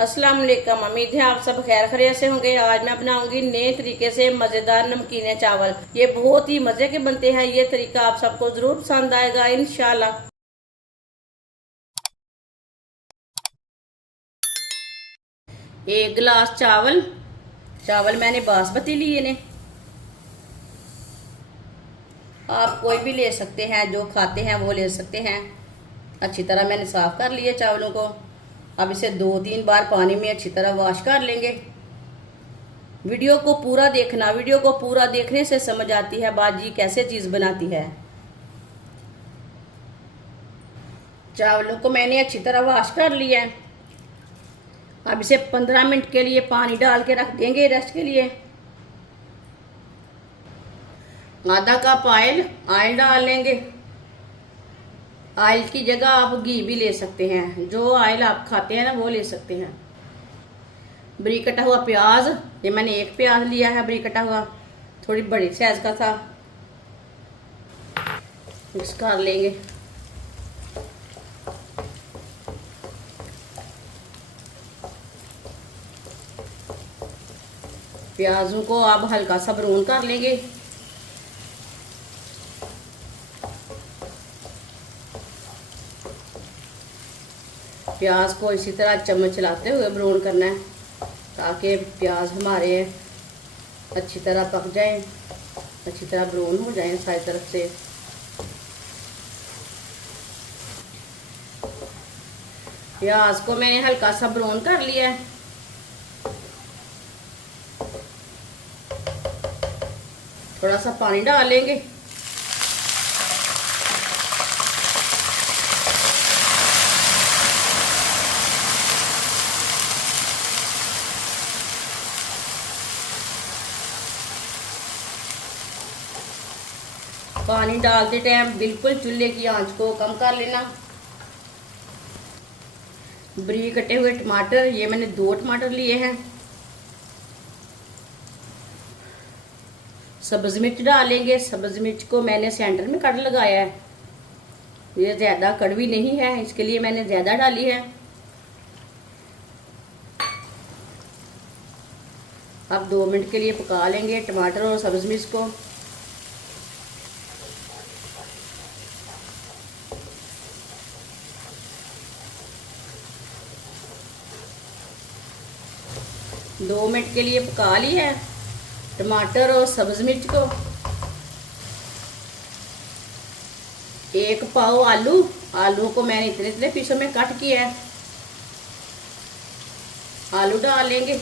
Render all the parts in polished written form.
अस्सलाम वालेकुम। उम्मीद है आप सब खैर खैरियत से होंगे। आज मैं बनाऊंगी नए तरीके से मजेदार नमकीने चावल। ये बहुत ही मजे के बनते हैं। ये तरीका आप सबको जरूर पसंद आएगा इंशाल्लाह। एक गिलास चावल चावल मैंने बासमती लिए ने। आप कोई भी ले सकते हैं, जो खाते हैं वो ले सकते हैं। अच्छी तरह मैंने साफ कर लिए चावलों को। अब इसे 2-3 बार पानी में अच्छी तरह वॉश कर लेंगे। वीडियो को पूरा देखना, वीडियो को पूरा देखने से समझ आती है बाजी कैसे चीज बनाती है। चावलों को मैंने अच्छी तरह वॉश कर लिया है। अब इसे 15 मिनट के लिए पानी डाल के रख देंगे रेस्ट के लिए। आधा कप ऑयल डाल लेंगे। ऑयल की जगह आप घी भी ले सकते हैं, जो ऑयल आप खाते हैं ना वो ले सकते हैं। बरीक कटा हुआ प्याज, ये मैंने एक प्याज लिया है बरीक कटा हुआ, थोड़ी बड़ी साइज का था। मिक्स कर लेंगे। प्याजों को अब हल्का सा ब्राउन कर लेंगे। प्याज को इसी तरह चम्मच चलाते हुए ब्राउन करना है, ताकि प्याज हमारे अच्छी तरह पक जाए, अच्छी तरह ब्राउन हो जाए सारी तरफ से। प्याज को मैंने हल्का सा ब्राउन कर लिया है। थोड़ा सा पानी डाल लेंगे। पानी डालते टाइम बिल्कुल चूल्हे की आंच को कम कर लेना। बरीक कटे हुए टमाटर, ये मैंने 2 टमाटर लिए हैं। सब्ज मिर्च डालेंगे। सब्ज मिर्च को मैंने सेंटर में कट लगाया है, ये ज्यादा कड़वी नहीं है, इसके लिए मैंने ज्यादा डाली है। अब 2 मिनट के लिए पका लेंगे टमाटर और सब्ज मिर्च को। दो मिनट के लिए पका लिया है टमाटर और सब्ज मिर्च को। 1 पाव आलू को मैंने इतने इतने पीसों में कट किया है। आलू डाल लेंगे।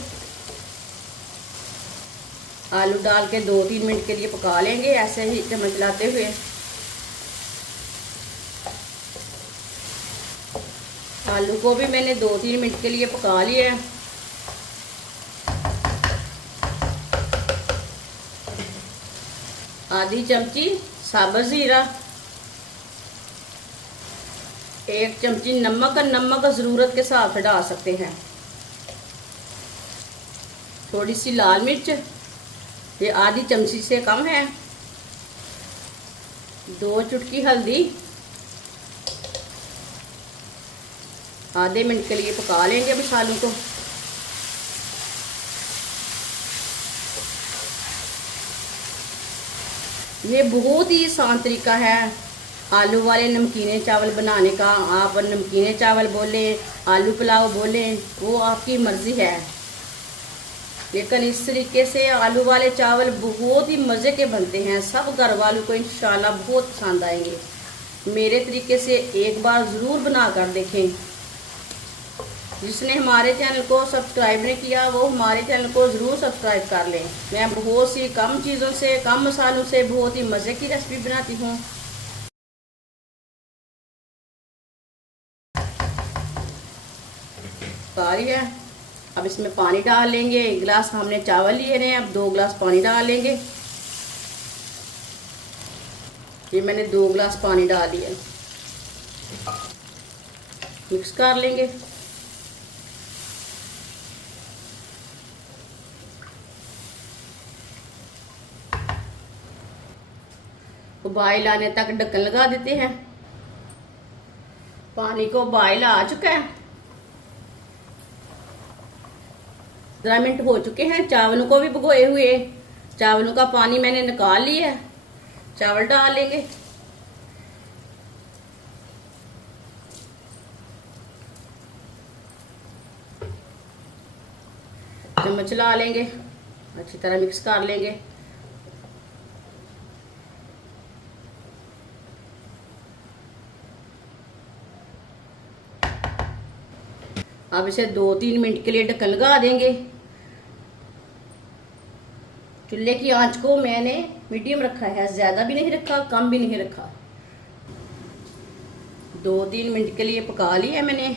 आलू डाल के 2-3 मिनट के लिए पका लेंगे, ऐसे ही चम्मच चलाते हुए। आलू को भी मैंने 2-3 मिनट के लिए पका लिया है। आधी चमची साबुत जीरा, 1 चमची नमक ज़रूरत के हिसाब से डाल सकते हैं। थोड़ी सी लाल मिर्च, ये आधी चमची से कम है। 2 चुटकी हल्दी। आधे मिनट के लिए पका लेंगे अब इस आलू को। ये बहुत ही आसान तरीका है आलू वाले नमकीने चावल बनाने का। आप नमकीने चावल बोले, आलू पुलाव बोले, वो आपकी मर्जी है, लेकिन इस तरीके से आलू वाले चावल बहुत ही मज़े के बनते हैं। सब घर वालों को इंशाल्लाह बहुत पसंद आएंगे। मेरे तरीके से एक बार ज़रूर बना कर देखें। जिसने हमारे चैनल को सब्सक्राइब नहीं किया वो हमारे चैनल को ज़रूर सब्सक्राइब कर लें। मैं बहुत सी कम चीज़ों से, कम मसालों से बहुत ही मज़े की रेसिपी बनाती हूँ। है अब इसमें पानी डाल लेंगे। 1 गिलास हमने चावल लिए हैं, अब 2 गिलास पानी डाल लेंगे। ये मैंने 2 गिलास पानी डाल दिया। मिक्स कर लेंगे। उबाल आने तक ढक्कन लगा देते हैं। पानी को उबाल आ चुका है। 15 मिनट हो चुके हैं। चावलों को भी भिगोए हुए, चावलों का पानी मैंने निकाल लिया है। चावल डाल लेंगे। चम्मच ला लेंगे, अच्छी तरह मिक्स कर लेंगे। अब इसे 2-3 मिनट के लिए ढक्कन लगा देंगे। चूल्हे की आंच को मैंने मीडियम रखा है, ज्यादा भी नहीं रखा, कम भी नहीं रखा। 2-3 मिनट के लिए पका लिया मैंने।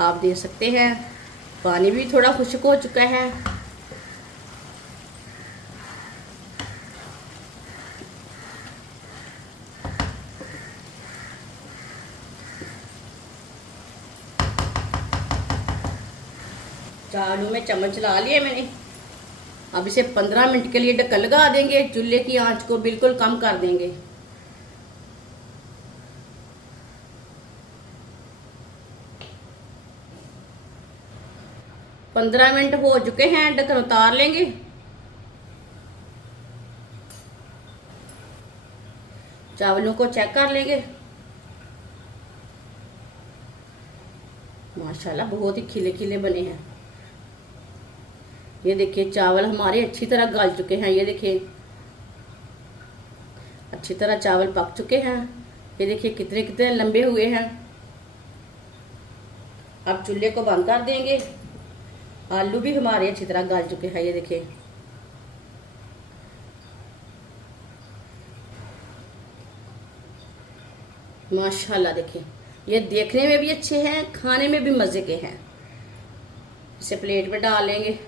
आप देख सकते हैं पानी भी थोड़ा खुश्क हो चुका है। चावलों में चम्मच ला लिया मैंने। अब इसे 15 मिनट के लिए ढक्कन लगा देंगे। चूल्हे की आंच को बिल्कुल कम कर देंगे। पंद्रह मिनट हो चुके हैं, ढक्कन उतार लेंगे। चावलों को चेक कर लेंगे। माशाल्लाह बहुत ही खिले खिले बने हैं। ये देखिए चावल हमारे अच्छी तरह गल चुके हैं। ये देखिए अच्छी तरह चावल पक चुके हैं। ये देखिए कितने कितने लंबे हुए हैं। अब चूल्हे को बंद कर देंगे। आलू भी हमारे अच्छी तरह गल चुके हैं। ये देखिए माशाल्लाह, देखिए ये देखने में भी अच्छे हैं, खाने में भी मजे के हैं। इसे प्लेट में डाल लेंगे।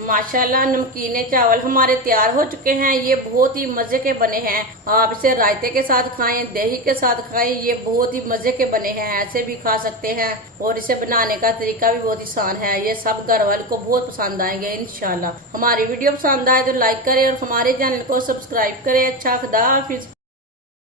माशाल्लाह नमकीने चावल हमारे तैयार हो चुके हैं। ये बहुत ही मजे के बने हैं। आप इसे रायते के साथ खाएं, दही के साथ खाएं, ये बहुत ही मजे के बने हैं। ऐसे भी खा सकते हैं और इसे बनाने का तरीका भी बहुत आसान है। ये सब घर वालों को बहुत पसंद आएंगे इंशाल्लाह। हमारी वीडियो पसंद आए तो लाइक करें और हमारे चैनल को सब्सक्राइब करें। अच्छा, खुदा हाफिज।